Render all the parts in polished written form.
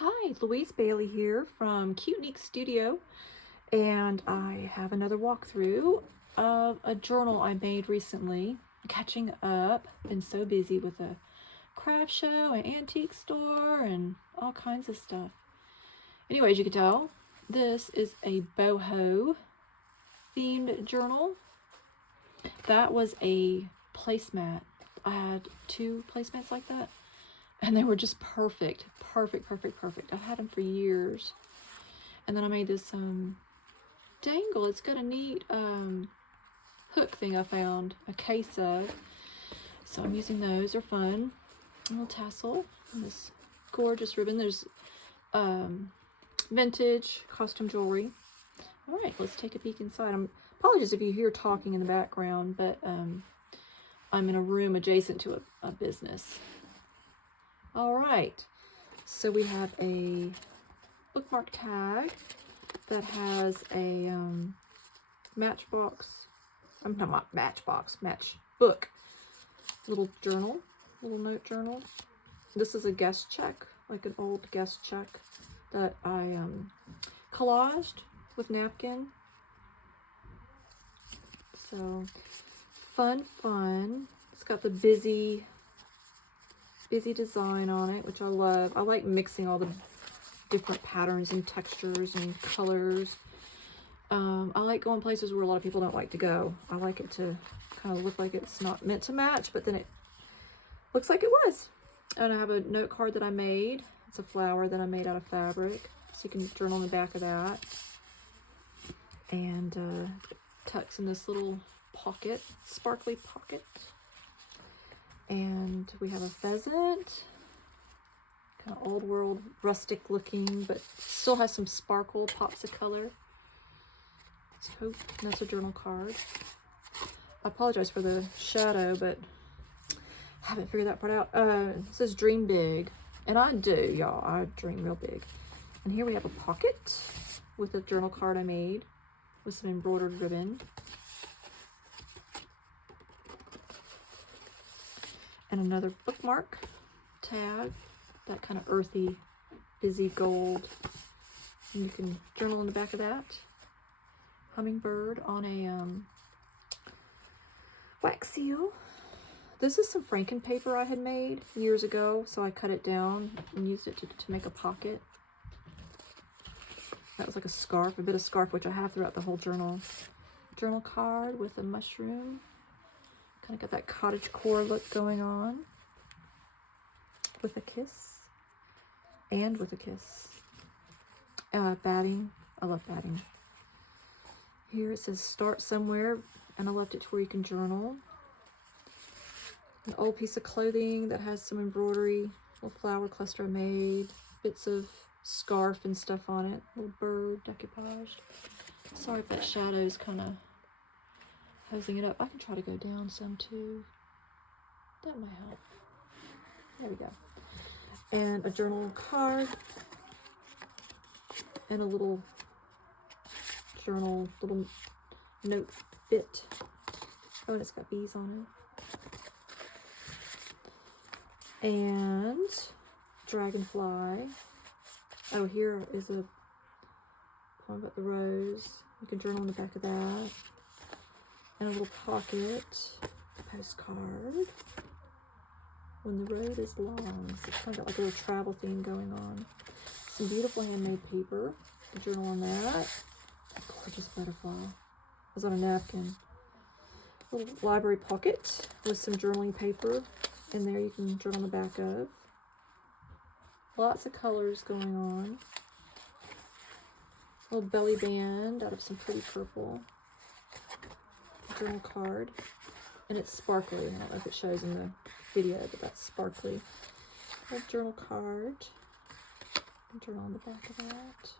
Hi, Louise Bailey here from Cute Neek Studio, and I have another walkthrough of a journal I made recently. Catching up, been so busy with a craft show and antique store and all kinds of stuff. Anyway, as you can tell, this is a boho themed journal. That was a placemat. I had 2 placemats like that, and they were just perfect. I've had them for years. And then I made this dangle. It's got a neat hook thing I found a case of. So I'm using those. They're fun. A little tassel and this gorgeous ribbon. There's vintage costume jewelry. All right, let's take a peek inside. Apologies if you hear talking in the background, but I'm in a room adjacent to a business. All right, so we have a bookmark tag that has a matchbook, little journal, little note journal. This is a guest check, like an old guest check that I collaged with napkin. So fun. It's got the busy design on it, which I love. I like mixing all the different patterns and textures and colors. I like going places where a lot of people don't like to go. I like it to kind of look like it's not meant to match, but then it looks like it was. And I have a note card that I made. It's a flower that I made out of fabric, so you can journal on the back of that. And tucks in this little pocket, sparkly pocket. And we have a pheasant, kind of old world, rustic looking, but still has some sparkle, pops of color. So that's a journal card. I apologize for the shadow, but I haven't figured that part out. It says dream big, and I do, y'all. I dream real big. And here we have a pocket with a journal card I made with some embroidered ribbon. And another bookmark tag, that kind of earthy, busy gold. And you can journal in the back of that. Hummingbird on a wax seal. This is some Franken paper I had made years ago, so I cut it down and used it to make a pocket. That was like a scarf, a bit of scarf, which I have throughout the whole journal. Journal card with a mushroom. Kind of got that cottagecore look going on. With a kiss. And with a kiss. Batting. I love batting. Here it says start somewhere, and I left it to where you can journal. An old piece of clothing that has some embroidery. Little flower cluster I made. Bits of scarf and stuff on it. Little bird decoupage. Sorry if that shadow's kind of posing it up. I can try to go down some too. That might help. There we go. And a journal card. And a little journal, little note bit. Oh, and it's got bees on it. And dragonfly. Oh, here is a poem about the rose. You can journal on the back of that. And a little pocket postcard. When the road is long. So it's kind of got like a little travel theme going on. Some beautiful handmade paper. The journal on that. A gorgeous butterfly. It was on a napkin. A little library pocket with some journaling paper. In there you can journal on the back of. Lots of colors going on. A little belly band out of some pretty purple. Journal card, and it's sparkly. I don't know if it shows in the video, but that's sparkly. A journal card. Journal on the back of that.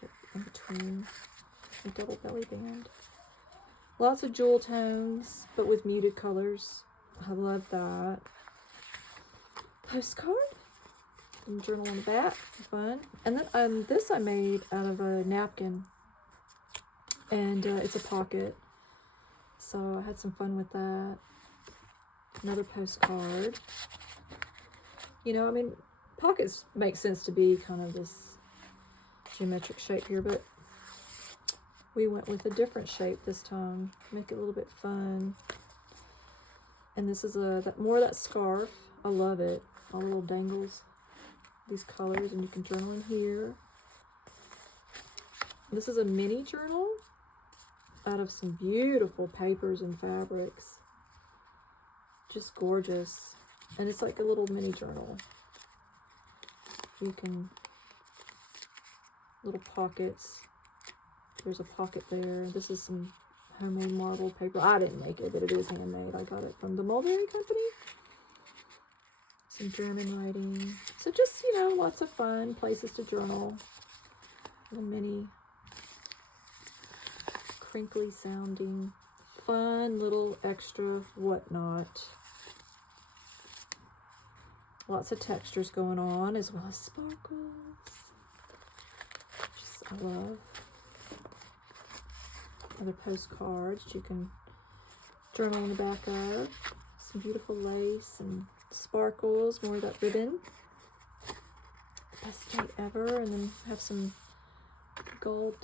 Put it in between a double belly band. Lots of jewel tones, but with muted colors. I love that. Postcard. And journal on the back. Fun. And then this I made out of a napkin. And it's a pocket, so I had some fun with that. Another postcard. You know, I mean, Pockets make sense to be kind of this geometric shape here, but we went with a different shape this time. Make it a little bit fun. And this is more of that scarf. I love it. All the little dangles, these colors, and you can journal in here. This is a mini journal out of some beautiful papers and fabrics. Just gorgeous. And it's like a little mini journal. You can, little pockets. There's a pocket there. This is some homemade marble paper. I didn't make it, but it is handmade. I got it from the Mulberry Company. Some German writing. So just, you know, lots of fun places to journal. Little mini crinkly sounding, fun little extra whatnot. Lots of textures going on, as well as sparkles. I love. Other postcards you can journal on the back of. Some beautiful lace and sparkles, more of that ribbon. Best day ever. And then have some gold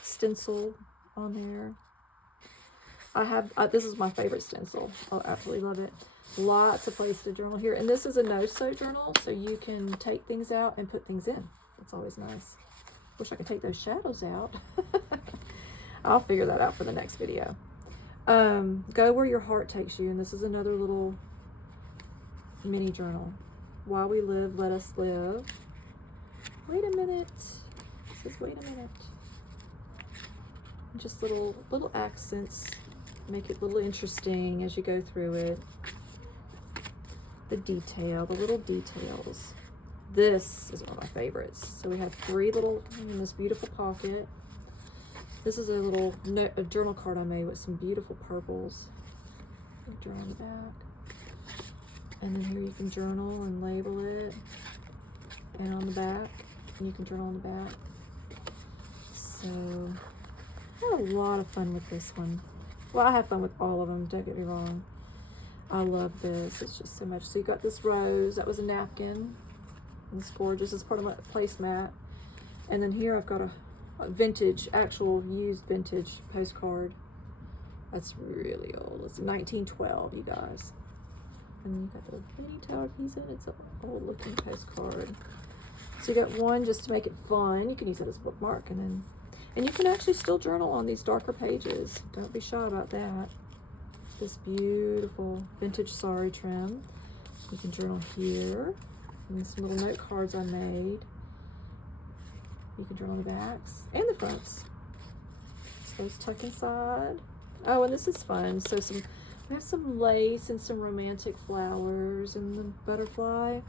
stencil on there. This is my favorite stencil. I absolutely love it. Lots of places to journal here. And this is a no-sew journal, so you can take things out and put things in. It's always nice. Wish I could take those shadows out. I'll figure that out for the next video. Go where your heart takes you. And this is another little mini journal. While we live, let us live. Wait a minute. It says, wait a minute. Just little accents. Make it a little interesting as you go through it. The detail, the little details. This is one of my favorites. So we have 3 little in this beautiful pocket. This is a journal card I made with some beautiful purples. Journal on the back. And then here you can journal and label it. And on the back. And you can journal on the back. So I had a lot of fun with this one. Well, I have fun with all of them, don't get me wrong. I love this. It's just so much. So you got this rose. That was a napkin. It's gorgeous. It's part of my placemat. And then here I've got a vintage, actual used vintage postcard. That's really old. It's 1912, you guys. And you got the mini tower keys in. It's an old looking postcard. So you got one just to make it fun. You can use it as a bookmark, and you can actually still journal on these darker pages. Don't be shy about that. This beautiful vintage sari trim. You can journal here. And some little note cards I made. You can journal on the backs and the fronts. So those tuck inside. Oh, and this is fun. So we have some lace and some romantic flowers and the butterfly.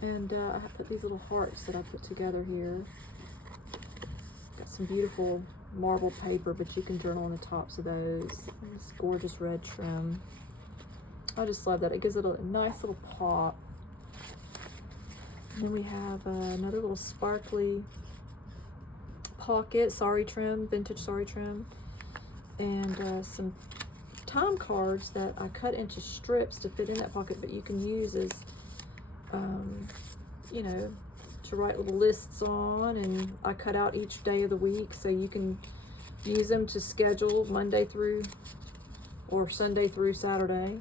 And I put these little hearts that I put together here. Got some beautiful marble paper, but you can journal on the tops of those. This gorgeous red trim. I just love that. It gives it a nice little pop. And then we have another little sparkly pocket, sari trim, vintage sari trim. And some time cards that I cut into strips to fit in that pocket, but you can use as, you know, to write little lists on. And I cut out each day of the week, so you can use them to schedule Monday through or Sunday through Saturday.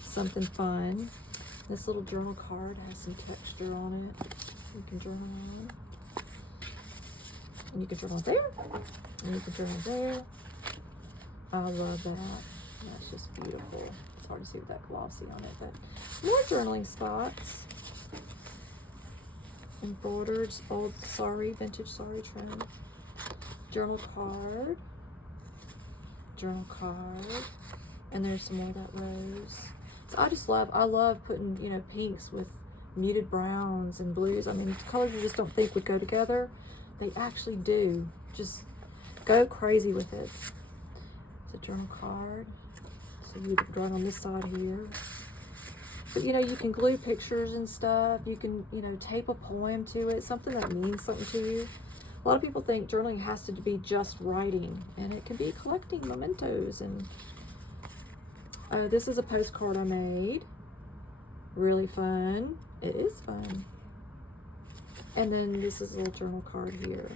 Something fun. This little journal card has some texture on it. You can journal on. And you can journal there. And you can journal there. I love that. That's just beautiful. It's hard to see with that glossy on it, but more journaling spots. Embroidered old vintage sari trim. Journal card. Journal card. And there's some more of that rose. So I love putting, you know, pinks with muted browns and blues. I mean, colors you just don't think would go together. They actually do. Just go crazy with it. It's a journal card. So you draw on this side here. But, you know, you can glue pictures and stuff. You can, you know, tape a poem to it, something that means something to you. A lot of people think journaling has to be just writing, and it can be collecting mementos. And this is a postcard I made. Really fun. It is fun. And then this is a little journal card here.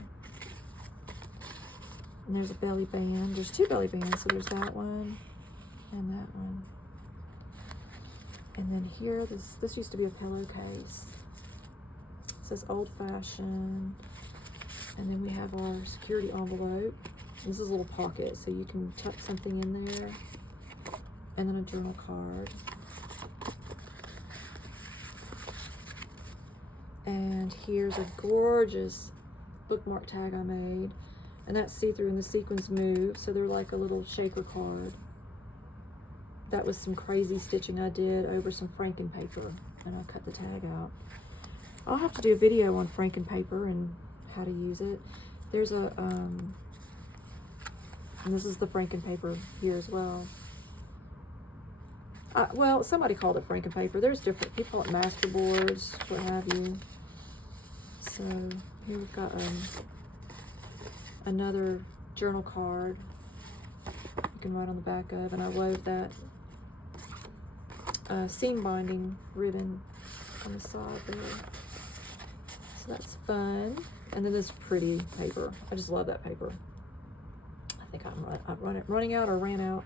And there's a belly band. There's 2 belly bands, so there's that one and that one. And then here, this used to be a pillowcase. It says old fashioned. And then we have our security envelope. This is a little pocket, so you can tuck something in there. And then a journal card. And here's a gorgeous bookmark tag I made. And that's see-through and the sequins move, so they're like a little shaker card. That was some crazy stitching I did over some franken paper, and I cut the tag out. I'll have to do a video on franken paper and how to use it. There's a, and this is the franken paper here as well. Well, somebody called it franken paper. There's different, people call it master boards, what have you. So here we've got another journal card you can write on the back of, and I wove that seam binding ribbon on the side there. So that's fun. And then this pretty paper. I just love that paper. I think I'm running out or ran out.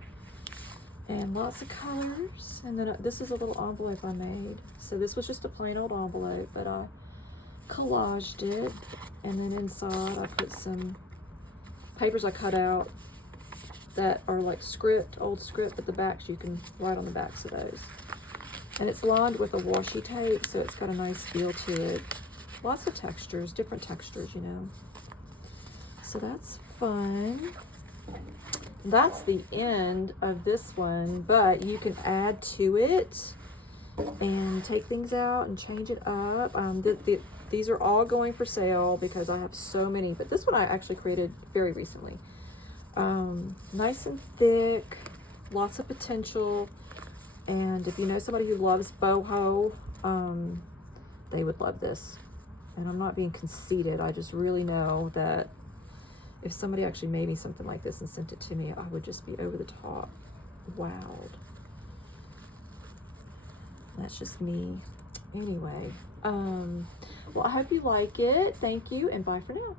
And lots of colors. And then this is a little envelope I made. So this was just a plain old envelope, but I collaged it. And then inside I put some papers I cut out that are like script, old script, but the backs you can write on the backs of those. And it's lined with a washi tape, so it's got a nice feel to it. Lots of textures, different textures, you know. So that's fun. That's the end of this one, but you can add to it and take things out and change it up. These are all going for sale because I have so many, but this one I actually created very recently. Nice and thick, lots of potential, and if you know somebody who loves boho, they would love this. And I'm not being conceited, I just really know that if somebody actually made me something like this and sent it to me, I would just be over the top wowed. That's just me. Anyway, well, I hope you like it. Thank you, and bye for now.